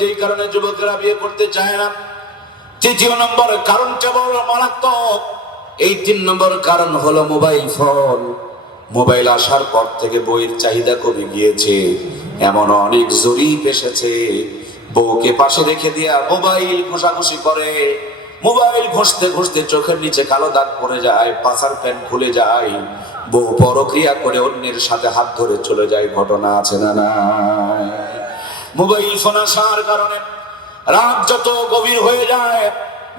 যেই কারণে যুবকেরা বিয়ে করতে চায় না। তৃতীয় নম্বর কারণটা বড় মারাত্মক। এই 3 নম্বর কারণ হলো মোবাইল ফোন। মোবাইল আসার পর থেকে বইয়ের চাহিদা কমে গিয়েছে। এমন অনেক জরিপ এসেছে, বউকে পাশে রেখে দিয়া মোবাইল ঘষাঘষি করে। মোবাইল ঘষতে ঘষতে চোখের নিচে কালো দাগ পড়ে যায়, পাছার প্যান্ট খুলে যায়, বউ পরক্রিয়া করে অন্যের সাথে হাত ধরে চলে যায়। ঘটনা আছে না নাই? মোবাইল ফোন আসার কারণে রাত যত গভীর হয়ে যায়,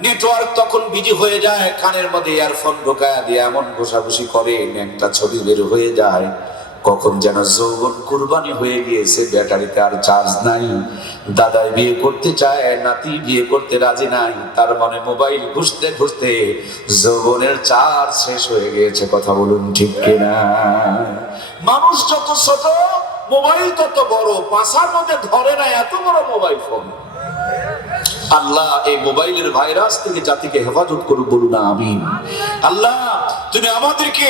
নেটওয়ার্ক তখন বিজি হয়ে যায়, কানের মধ্যে ইয়ারফোন ঢোকায়া দিয়ে এমন ঘষাঘষি করে একটা ছবি বের হয়ে যায়, কখন যেন যৌবন কুরবানি হয়ে গিয়েছে, ব্যাটারিতে আর চার্জ নাই। দাদাই বিয়ে করতে চায়, নাতি বিয়ে করতে রাজি নাই, তার মানে মোবাইল ঘুষতে ঘুষতে যৌবনের চার্জ শেষ হয়ে গিয়েছে। কথা বলুন ঠিক কিনা? মানুষ যত ছোট, মোবাইল তত বড়। পাশার মধ্যে ধরে না এত বড় মোবাইল ফোন। আল্লাহ এই মোবাইলের ভাইরাস থেকে জাতিকে হেফাজত করুক, বলুন আমিন। আল্লাহ তুমি আমাদেরকে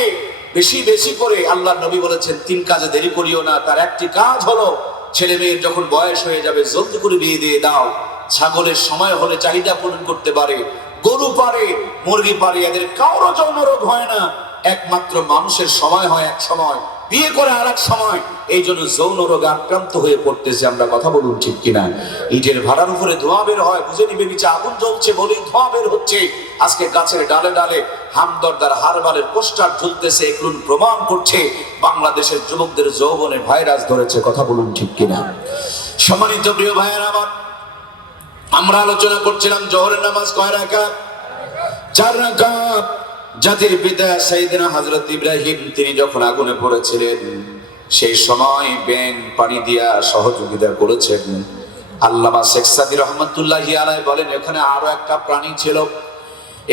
বেশি বেশি করে, আল্লাহ নবী বলেছেন 3 কাজে দেরি করিও না। তার একটি কাজ হলো, ছেলে মেয়ের যখন বয়স হয়ে যাবে জলদি করে বিয়ে দিয়ে দাও। ছাগলের সময় হলে চাহিদা পূরণ করতে পারে, গরু পারে, মুরগি পারে, এদের কারো যৌন রোগ হয় না। একমাত্র মানুষের সময় হয় এক সময়, বিয়ে করে আর এক সময়। এই জন্য যৌন রোগে আক্রান্ত হয়ে পড়তেছে আমরা। কথা বলুন ঠিক কিনা? ইটের ভাড়ার উপরে ধোঁয়া বের হয়, বুঝে নিবে নিচে আগুন জ্বলছে বলেই ধোঁয়া বের হচ্ছে। আজকে গাছের ডালে ডালে হামদর্দার হারবালের পোস্টার ঝুলতেছে, এগুলো প্রমাণ করছে বাংলাদেশের যুবকদের যৌবনে ভাইরাস ধরেছে। কথা বলুন ঠিক কিনা? সম্মানিত প্রিয় ভাইয়েরা আমার, আমরা আলোচনা করছিলাম জোহরের নামাজ কয় রাকাত? 4 রাকাত। জাতির পিতা সাইয়েদনা হযরত ইব্রাহিম তিনি যখন আগুনে পড়েছিলেন, সেই সময় ব্যাঙ পানি দিয়া সহযোগিতা করেছেন। আল্লামা শেখ সাদী রহমাতুল্লাহি আলাইহি বলেন, এখানে আরো একটা প্রাণী ছিল।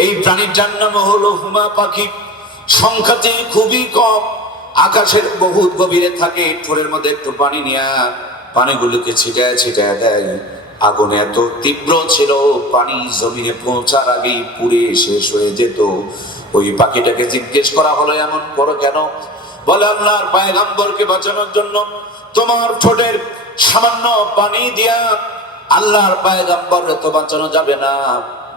এই প্রাণীটার নাম হলো হুমা পাখি। সংখ্যাতে খুবই কম, আকাশের বহুত গভীরে থাকে। ঠোঁটের মধ্যে একটু পানি নিয়ে পানিগুলোকে ছিটায় ছিটায় দেয়। আগুন এত তীব্র ছিল, পানি জমিনে পৌঁছার আগেই পুড়ে শেষ হয়ে যেত। ওই পাখিটাকে জিজ্ঞেস করা হলো, এমন করো কেন? বলে, আল্লাহর পয়গম্বরকে বাঁচানোর জন্য। তোমার ঠোঁটের সামান্য পানি দিয়া আল্লাহর পয়গম্বরকে তো বাঁচানো যাবে না।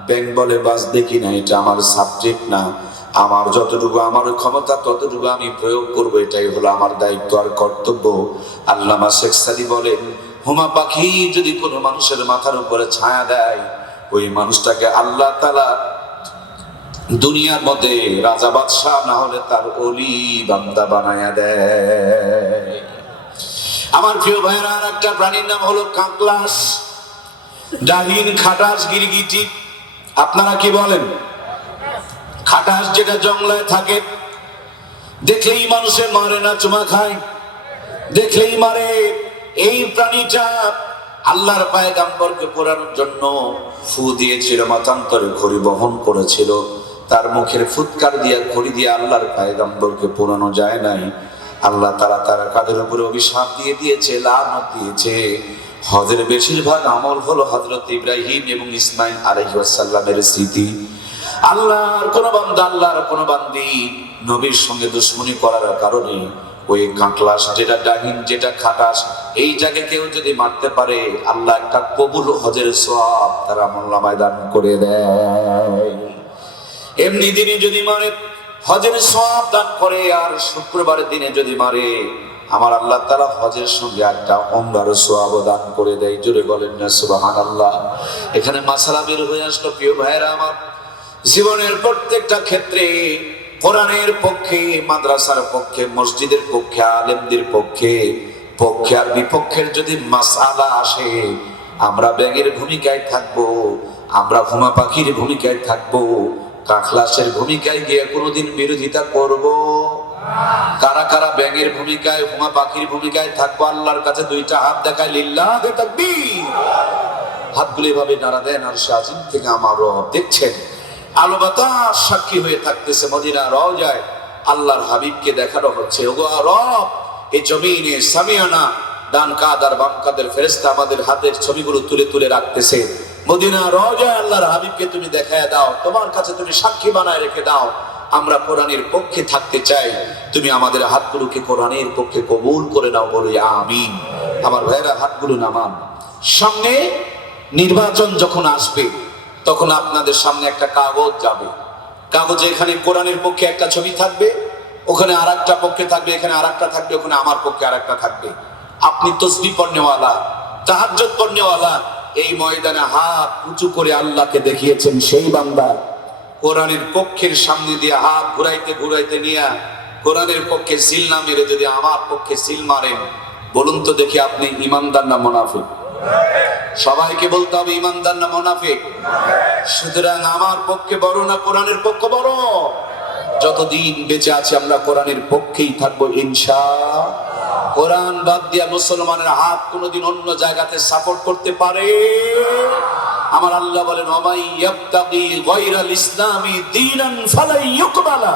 ব্যাঙ বলে, বাঁচবে কিনা এটা আমার সাবজেক্ট না, আমার যতটুকু আমার ক্ষমতা ততটুকু আমি প্রয়োগ করবো, এটাই হলো আমার দায়িত্ব আর কর্তব্য। আল্লামা শেখ সাদী বলেন, হুমা পাখি যদি কোনো মানুষের মাথার উপরে ছায়া দেয়, ওই মানুষটাকে আল্লাহ তাআলা দুনিয়ার মধ্যে রাজা বাদশাহ না হলে তার ওলি বান্দা বানায়া দেয়। আমার প্রিয় ভাইরা, আর একটা প্রাণীর নাম হলো কাকলাস। ডাহিন, খাটাস, গিরগিটি। আপনারা কি বলেন? খাটাস যেটা জঙ্গলায় থাকে, দেখলেই মানুষের মারে না, চুমা খায়, দেখলেই মারে। এই প্রাণীটা আল্লাহর পয়গম্বরকে পোড়ানোর জন্য ফু দিয়েছিল, মতান্তরে খড়ি বহন করেছিল। তার মুখের ফুৎকার দিয়া খড়ি দিয়ে আল্লাহর পয়গম্বরকে পোড়ানো যায় নাই। আল্লাহ তাআলা তার কাদের উপরে অভিশাপ দিয়ে দিয়েছে, লানত দিয়েছে। হজের বেশিরভাগ আমল হলো হযরত ইব্রাহিম এবং ইসমাইল আলাইহিস সালামের স্মৃতি। আল্লাহর কোন বান্দা, আল্লাহর কোন বান্দি নবীর সঙ্গে দুশমনি করার কারণে ওই কাকলাস যেটা ডাহিন যেটা খাটাস, এই জায়গায় কেউ যদি মারতে পারে, আল্লাহ একটা কবুল হজের সওয়াব তার আমলনামায় দান করে দেয়। এমনি দিনে যদি মারে, হজের সওয়াব দান করে। আর শুক্রবারের দিনে যদি মারে, আমার আল্লাহ তাআলা হজের সঙ্গে একটা ওমরার সওয়াব দান করে দেয়। জোরে বলেন না সুবহানাল্লাহ। এখানে মাসালা বের হয়ে আসলো প্রিয় ভাইরা আমার, জীবনের প্রত্যেকটা ক্ষেত্রে কোরআনের পক্ষে, মাদ্রাসার পক্ষে, মসজিদের পক্ষে, আলেমদের পক্ষে, পক্ষে আর বিপক্ষের যদি মাসআলা আসে, আমরা ব্যাঙের ভূমিকায় থাকবো, আমরা হুমা পাখির ভূমিকায় থাকবো, কাকলাসের ভূমিকায় গিয়ে কোনোদিন বিরোধিতা করব? কারা কারা ব্যাঙের ভূমিকায়, হুমা পাখির ভূমিকায় থাকবো? আল্লাহর কাছে 2টা হাত দেখায়, লিল্লাহি তাকবীর। হাতগুলো এভাবে নাড়া দেন, আর শাজিম থেকে আমার রব দেখছেন। আলো বাতাস সাক্ষী হয়ে থাকতেছে, মদিনা রওজায় আল্লাহর হাবিবকে দেখানো হচ্ছে। ওগো রব, এই জমিনে সামিয়ানা ডান কাঁধ আর বাম কাঁধের ফেরেশতা আমাদের হাতের ছবিগুলো তুলে তুলে রাখতেছে। মদিনা রওজায় আল্লাহর হাবিবকে তুমি দেখায় দাও, তোমার কাছে তুমি সাক্ষী বানায় রেখে দাও। আমরা কোরআনের পক্ষে থাকতে চাই, তুমি আমাদের হাতগুলোকে কোরআনের পক্ষে কবুল করে নাও, বলি আমিন। আমার ভাইরা, হাতগুলো নামান। সামনে নির্বাচন যখন আসবে তখন আপনাদের সামনে একটা কাগজ যাবে, কাগজে এখানে কোরআনের পক্ষে একটা ছবি থাকবে, ওখানে আর একটা পক্ষে থাকবে, এখানে আর একটা থাকবে, ওখানে আমার পক্ষে আর একটা থাকবে। আপনি তসবিহ পড়নেওয়ালা, তাহাজ্জুদ পড়নেওয়ালা, এই ময়দানে হাত উঁচু করে আল্লাহকে দেখিয়েছেন সেই বান্দা কোরআনের পক্ষের সামনে দিয়ে হাত ঘুরাইতে ঘুরাইতে নিয়ে কোরআনের পক্ষে সিল না মেরে যদি আমার পক্ষে সিল মারেন, বলুন তো দেখি আপনি ইমানদার না মুনাফিক? সবাইকে বলতে হবে ইমানদার না মুনাফিক? সুতরাং আমার পক্ষে বড় না কোরআনের পক্ষ বড়? যতদিন বেঁচে আছে আমরা কোরআনের পক্ষেই থাকবো ইনশাআল্লাহ। কোরআন বাদ দিয়া মুসলমানের হাত কোনোদিন অন্য জায়গাতে সাপোর্ট করতে পারে? আমার আল্লাহ বলেন ওমাই ইয়াবতাগি গায়রাল ইসলামি দীনান ফালাই ইউকবালা,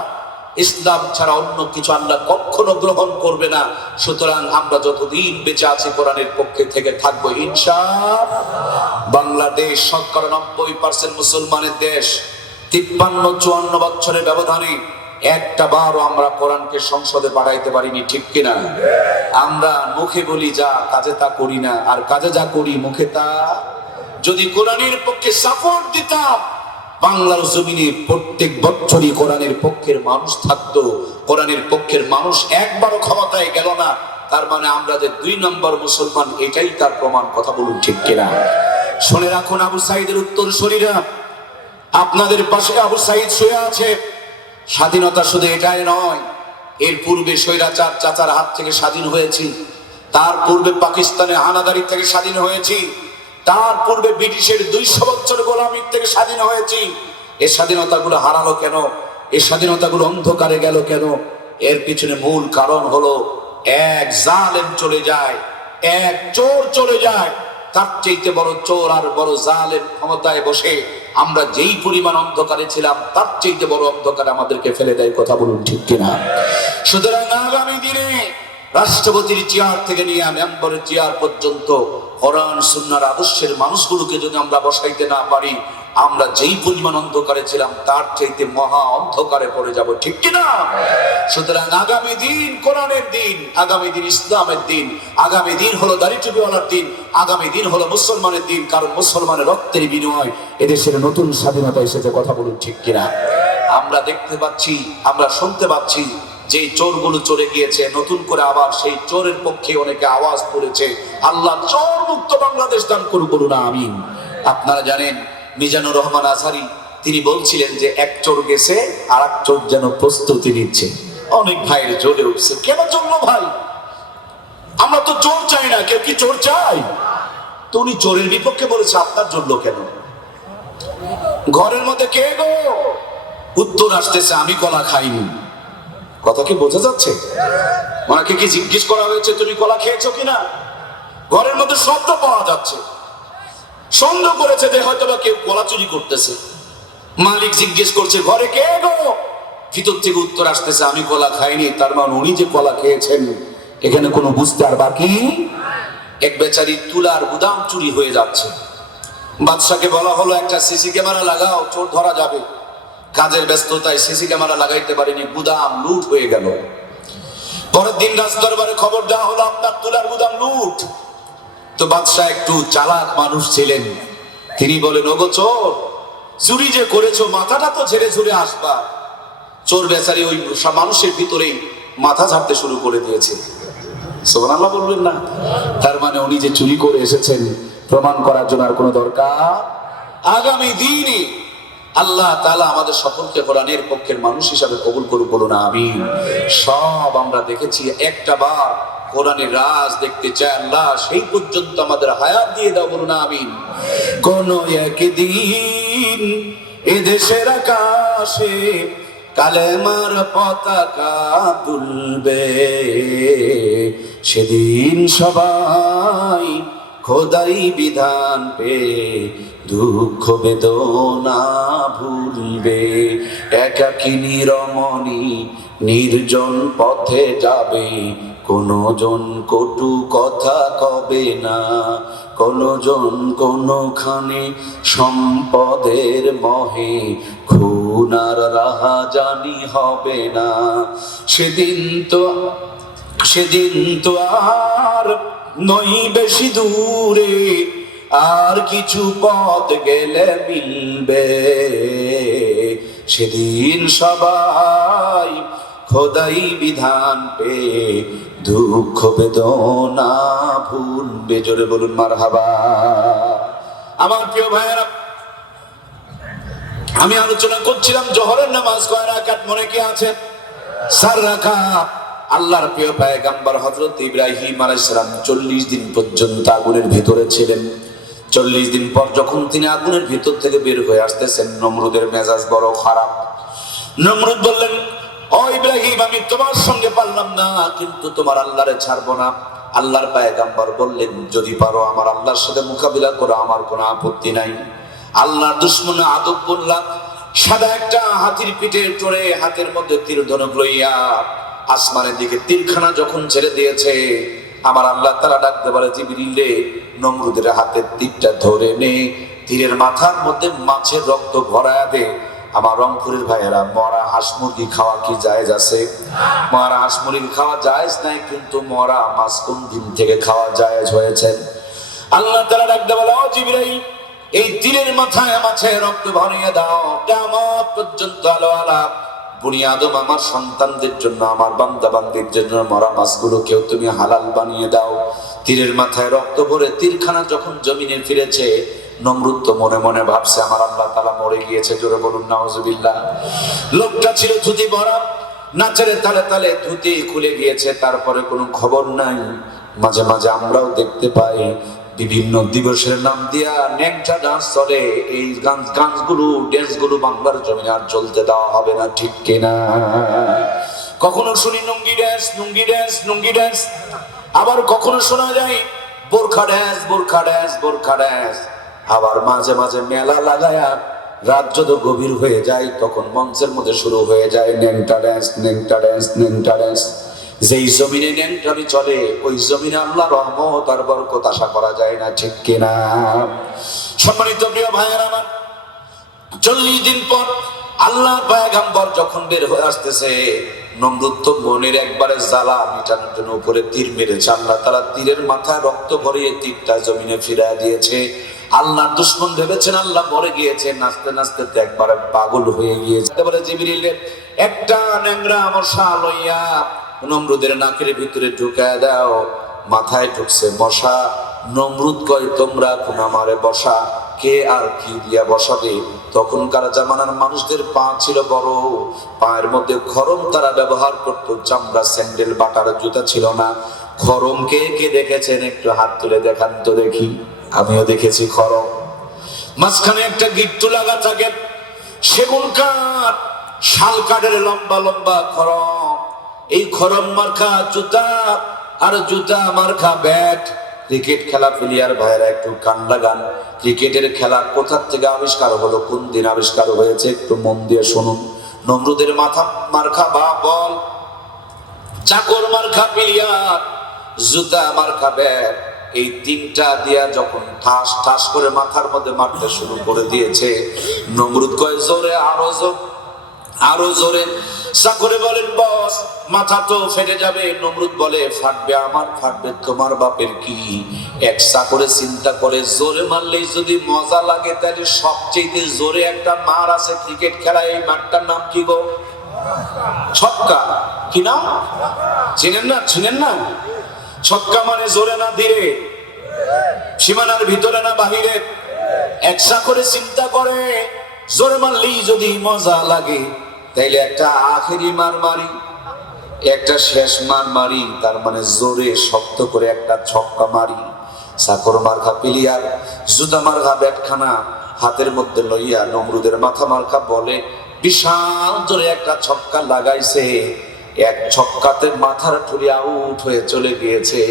ইসলাম ছাড়া অন্য কিছু আল্লাহ কখনো গ্রহণ করবে না। সুতরাং আমরা যতদিন বেঁচে আছি কোরআনের পক্ষে থেকে থাকবো ইনশাআল্লাহ। বাংলাদেশ শতকরা 90% মুসলমানের দেশ, 53-54 বছরের ব্যবধানে একটা বারও আমরা কোরআনকে সংসদে পাঠাইতে পারিনি, ঠিক কিনা? আমরা মুখে বলি যা, কাজে তা করি না, আর কাজে যা করি মুখে তা। যদি কোরআনের পক্ষে সাপোর্ট দিতাম, বাংলার জমিনে প্রত্যেক বছরই কোরআনের পক্ষের মানুষ থাকতো। কোরআনের পক্ষের মানুষ একবারও ক্ষমতায় গেল না, তার মানে আমরা যে 2 নম্বর মুসলমান, এটাই তার প্রমাণ। কথা বলুন ঠিক কিনা? শুনে রাখুন, আবু সাঈদের উত্তরসূরিরা, আপনাদের পাশে আবু সাঈদ শুয়ে আছে। স্বাধীনতা শুধু এটাই নয়, এর পূর্বে স্বৈরাচার চাচার হাত থেকে স্বাধীন হয়েছি, তার পূর্বে পাকিস্তানের হানাদারি থেকে স্বাধীন হয়েছি, তার পূর্বে ব্রিটিশের 200 বছর গোলামির থেকে স্বাধীন হয়েছি। এই স্বাধীনতাগুলো হারালো কেন? এই স্বাধীনতাগুলো অন্ধকারে গেল কেন? এর পিছনে মূল কারণ হলো এক জালেম চলে যায়, এক চোর চলে যায়। তার চাইতে বড় চোর আর বড় জালেম ক্ষমতায় বসে আমরা যেই পরিমাণ অন্ধকারে ছিলাম, তার চাইতে বড় অন্ধকারে আমাদেরকে ফেলে দেয়। কথা বলুন ঠিক কিনা? সুতরাং আগামী দিনে রাষ্ট্রপতির চেয়ার থেকে নিয়ে মেম্বারের চেয়ার পর্যন্ত কোরআন সুন্নাহর আদর্শের মানুষগুলোকে যদি আমরা বসাইতে না পারি, আমরা যেই পরিমাণ অন্ধকারে ছিলাম তার চাইতে মহা অন্ধকারে পড়ে যাব, ঠিক কিনা? সুতরাং আগামী দিন কোরআনের দিন, আগামী দিন ইসলামের দিন, আগামী দিন হলো দাড়ি টুপিওয়ালার দিন, আগামী দিন হলো মুসলমানের দিন। কারণ মুসলমানের রক্তের বিনিময় এদেশের নতুন স্বাধীনতা এসেছে। কথা বলুন ঠিক কিনা? আমরা দেখতে পাচ্ছি, আমরা শুনতে পাচ্ছি যে চোরগুলো চলে গিয়েছে, নতুন করে আবার সেই চোরের পক্ষে অনেকে আওয়াজ তুলেছে। আল্লাহ চোর মুক্ত বাংলাদেশ দান করুন, বলুন আমিন। আপনারা জানেন মিজানুর রহমান আজহারি তিনি বলছিলেন যে এক চোর গেছে, আর এক চোর যেন প্রস্তুতি নিচ্ছে। অনেক ভাইয়ের জ্বলে উঠছে, কেন জ্বললো ভাই? আমরা তো চোর চাই না। কেউ কি চোর চাই? তো উনি চোরের বিপক্ষে বলেছে, আপনার জ্বললো কেন? ঘরের মধ্যে কে গো? উত্তর আসতেছে, আমি কলা খাইনি। কথা কি বোঝা যাচ্ছে? ওনাকে কি জিজ্ঞেস করা হয়েছে তুমি কলা খেয়েছো কিনা? ঘরের মধ্যে শব্দ পাওয়া যাচ্ছে, সন্দেহ করেছে যে হয়তো বা কেউ কলা চুরি করতেছে। মালিক জিজ্ঞেস করছে, ঘরে কে গো? ভিতর থেকে উত্তর আসতেছে, আমি কলা খাইনি। তার মানে উনি যে কলা খেয়েছেন এখানে কোনো বুঝতে আর বাকি। এক বেচারি তুলার গুদাম চুরি হয়ে যাচ্ছে। বাদশাকে বলা হলো একটা সিসি ক্যামেরা লাগাও, চোর ধরা যাবে। কাজের ব্যস্ততায় সিসি ক্যামেরা লাগাইতে পারেনি, গুদাম লুট হয়ে গেল। পরের দিন রাজদরবারে খবর দেওয়া হলো, আপনার তুলার গুদাম লুট। তো বাদশাহ একটু চালাক মানুষ ছিলেন, তিনি বলেন, ওগো চোর, চুরি যে করেছো মাথাটা তো ঝেড়ে ঝুড়ে আসবা। চোর বেচারি ওই মানুষের ভিতরেই মাথা ঝাড়তে শুরু করে দিয়েছে। সুবহানাল্লাহ বলবেন না? তার মানে উনি যে চুরি করে এসেছেন প্রমাণ করার জন্য আর কোনো দরকার। আগামী দিনে আল্লাহ তাআলা আমাদের সকলকে কোরআনের পক্ষের মানুষ হিসাবে কবুল করুন, বলুন আমিন। সব আমরা দেখেছি, একটা বার কোরআনের রাজ দেখতে চাই আল্লাহ, সেই পর্যন্ত আমাদের হায়াত দিয়ে দাও, বলুন আমিন। কোন একদিন এদেশের আকাশে কালেমার পতাকা দুলবে, সেদিন সবাই খোদাই বিধান পে দুঃখ বেদনা ভুলবে। একাকিনী রমণী নির্জন পথে যাবে, কোনো জন কটু কথা কবে না, কোনো জন কোনোখানে সম্পদের মহে খুন আর রাহাজানি হবে না। সেদিন তো আর নই বেশি দূরে, আর কিছু পথ গেলে মিলবে, সেদিন সবাই খোদাই বিধান পে দুঃখ বেদনা ভুলবে। জোরে বলুন মারহাবা। আমার প্রিয় ভাইয়েরা, আমি আলোচনা করছিলাম জোহরের নামাজ কয় রাকাত মনে কি আছে? 4 রাকাত। আল্লাহর প্রিয় পয়গম্বর হযরত ইব্রাহিম আলাইহিস সালাম 40 দিন পর্যন্ত আগুনের ভিতরে ছিলেন। 40 দিন পর যখন তিনি আগুনের ভিতর থেকে বের হয়ে আসতেছেন, নমরুদের মেজাজ বড় খারাপ। নমরুদ বললেন, ও ইব্রাহিম, আমি তোমার সঙ্গে পারলাম না, কিন্তু তোমার আল্লাহরে ছাড়বো না। আল্লাহর পয়গম্বর বললেন, যদি পারো আমার আল্লাহর সাথে মোকাবিলা করো, আমার কোনো আপত্তি নাই। আল্লাহর দুশমন আদুবুল্লাহ সাদা একটা হাতির পিঠে চড়ে হাতের মধ্যে তীর ধনুক লইয়া আসমানের দিকে তীরখানা যখন ছেড়ে দিয়েছে, আমার আল্লাহ তাআলা ডাকতে বলে, জিবরিলে নমরুদের হাতের তীরটা ধরে নে, তীরের মাথার মধ্যে মাছের রক্ত ভরায়া দে। আমার রংপুরের ভাইয়েরা, মরা হাঁস মুরগি খাওয়া কি জায়েজ আছে? মরা হাঁস মুরগি খাওয়া জায়েজ নাই, কিন্তু মরা মাছ কোন দিন থেকে খাওয়া জায়েজ হয়েছে? আল্লাহ তাআলা ডাকতে বলে, ও জিবরাইল, এই তীরের মাথায় মাছের রক্ত ভরিয়ে দাও, কিয়ামত পর্যন্ত আলো আলাপ বনি আদম আমার সন্তানদের জন্য, আমার বান্দা বান্দির জন্য মরা মাছগুলোকেও তুমি হালাল বানিয়ে দাও। তীরের মাথায় রক্ত ভরে তীরখানা যখন জমিনে ফিরেছে, নমরুদ তো মনে মনে ভাবছে আমার আল্লাহ তাআলা মরে গিয়েছে। জোরে বলুন নাউজুবিল্লাহ। লোকটা ছিল ধুতি ভরা, নাচের তালে তালে ধুতি খুলে গিয়েছে, তারপরে কোনো খবর নাই। মাঝে মাঝে আমরাও দেখতে পাই বিভিন্ন দিবসের নাম দিয়া ন্যাংটা ডান্স চলে। এই গানগুলো ড্যান্সগুলো বাংলার জমিনে আর চলতে দেওয়া হবে না, ঠিক কিনা? কখনো শুনি Nungi dance, Nungi dance, Nungi dance, আবার কখনো শোনা যায় বোরখা ড্যান্স, বোরখা ড্যান্স, বোরখা ড্যান্স। আবার মাঝে মাঝে মেলা লাগায়া রাত যত গভীর হয়ে যায়, তখন মঞ্চের মধ্যে শুরু হয়ে যায় ন্যাংটা ড্যান্স, ন্যাংটা ড্যান্স, ন্যাংটা ড্যান্স। যেই জমিনে ন্যাংটামি চলে, ওই জমিনে আল্লাহ রহমত আর বরকত আশা করা যায় না, ঠিক কিনা? সম্মানিত প্রিয় ভাইয়েরা আমার, 40 দিন পর আল্লাহ পয়গম্বর যখন বের হয়ে আসতেছে, নমরুদ তো মনের একবারে জ্বালা মিটানোর জন্য উপরে তীর মেরেছে। আল্লাহ তাআলা তীরের মাথায় রক্ত ভরিয়ে তীরটা জমিনে ফিরিয়ে দিয়েছে। আল্লাহর দুশমন ভেবেছেন আল্লাহ মরে গিয়েছে, নাচতে নাচতে তো একবারে পাগল হয়ে গিয়েছে। বলে জিবরিল, একটা ন্যাংরা মশা লইয়া নমরুদের নাকের ভিতরে ঢুকায় দাও। মাথায় ঢুকছে মশা। নমরুদ কয়, তোমরা এখন আমারে বসা, কে আর কি দিয়া বসাবে? তখনকার জামানার মানুষদের পা ছিল বড়, পায়ের মধ্যে খরম তারা ব্যবহার করতো, চামড়া স্যান্ডেল বাটার জুতা ছিল না। খরম কে কে দেখেছেন? একটু হাত তুলে দেখান তো দেখি। আমিও দেখেছি খরম। মাঝখানে একটা গিট্টু লাগা থাকে, সেগুন কাঠ, শাল কাঠের লম্বা লম্বা খরম। এই খরম মার্কা জুতা আর জুতা মার্কা ব্যাট। ক্রিকেট খেলা প্লেয়ার ভাইরা একটু কান লাগান। ক্রিকেটের খেলা কোথা থেকে আবিষ্কার হলো, কোন দিন আবিষ্কার হয়েছে, একটু মন দিয়ে শুনুন। নমরুদের মাথা মার্কা বা বল, চাকর মার্কা প্লেয়ার, জুতা মার্কা ব্যাট, এই তিনটা দিয়া যখন ঠাস ঠাস করে মাথার মধ্যে মারতে শুরু করে দিয়েছে, নমরুদ কয়, জোরে, আরো জোর, আরো জোরে। চাকরে বলেন, বস মাথা তো ফেটে যাবে। নমরুদ বলে, ফাটবে আমার, ফাটবে তোমার বাপের কি? এক চাকরে চিন্তা করে, জোরে মারলেই যদি মজা লাগে, তাহলে সবচেয়ে জোরে একটা মার আছে ক্রিকেট খেলায়, এই মারটার নাম কি গো? ছক্কা। কি নাম? চিনেন না? চিনেন না? ছক্কা মানে জোরে না ধীরে, সীমানার ভিতরে না বাহিরে। এক চাকরে চিন্তা করে, জোরে মারলেই যদি মজা লাগে, তাইলে একটা আখেরি মার মারি, একটা শেষ মার মারি, তার মানে জোরে শক্ত করে একটা ছক্কা মারি। চাকর মার্কা প্লেয়ার জুতা মার্কা ব্যাটখানা হাতের মধ্যে লইয়া নমরুদের মাথা মার্কা বলে বিশাল জোরে একটা ছক্কা লাগাইছে। এক ছক্কাতে মাথার ঠুরি আউট হয়ে চলে গিয়েছে।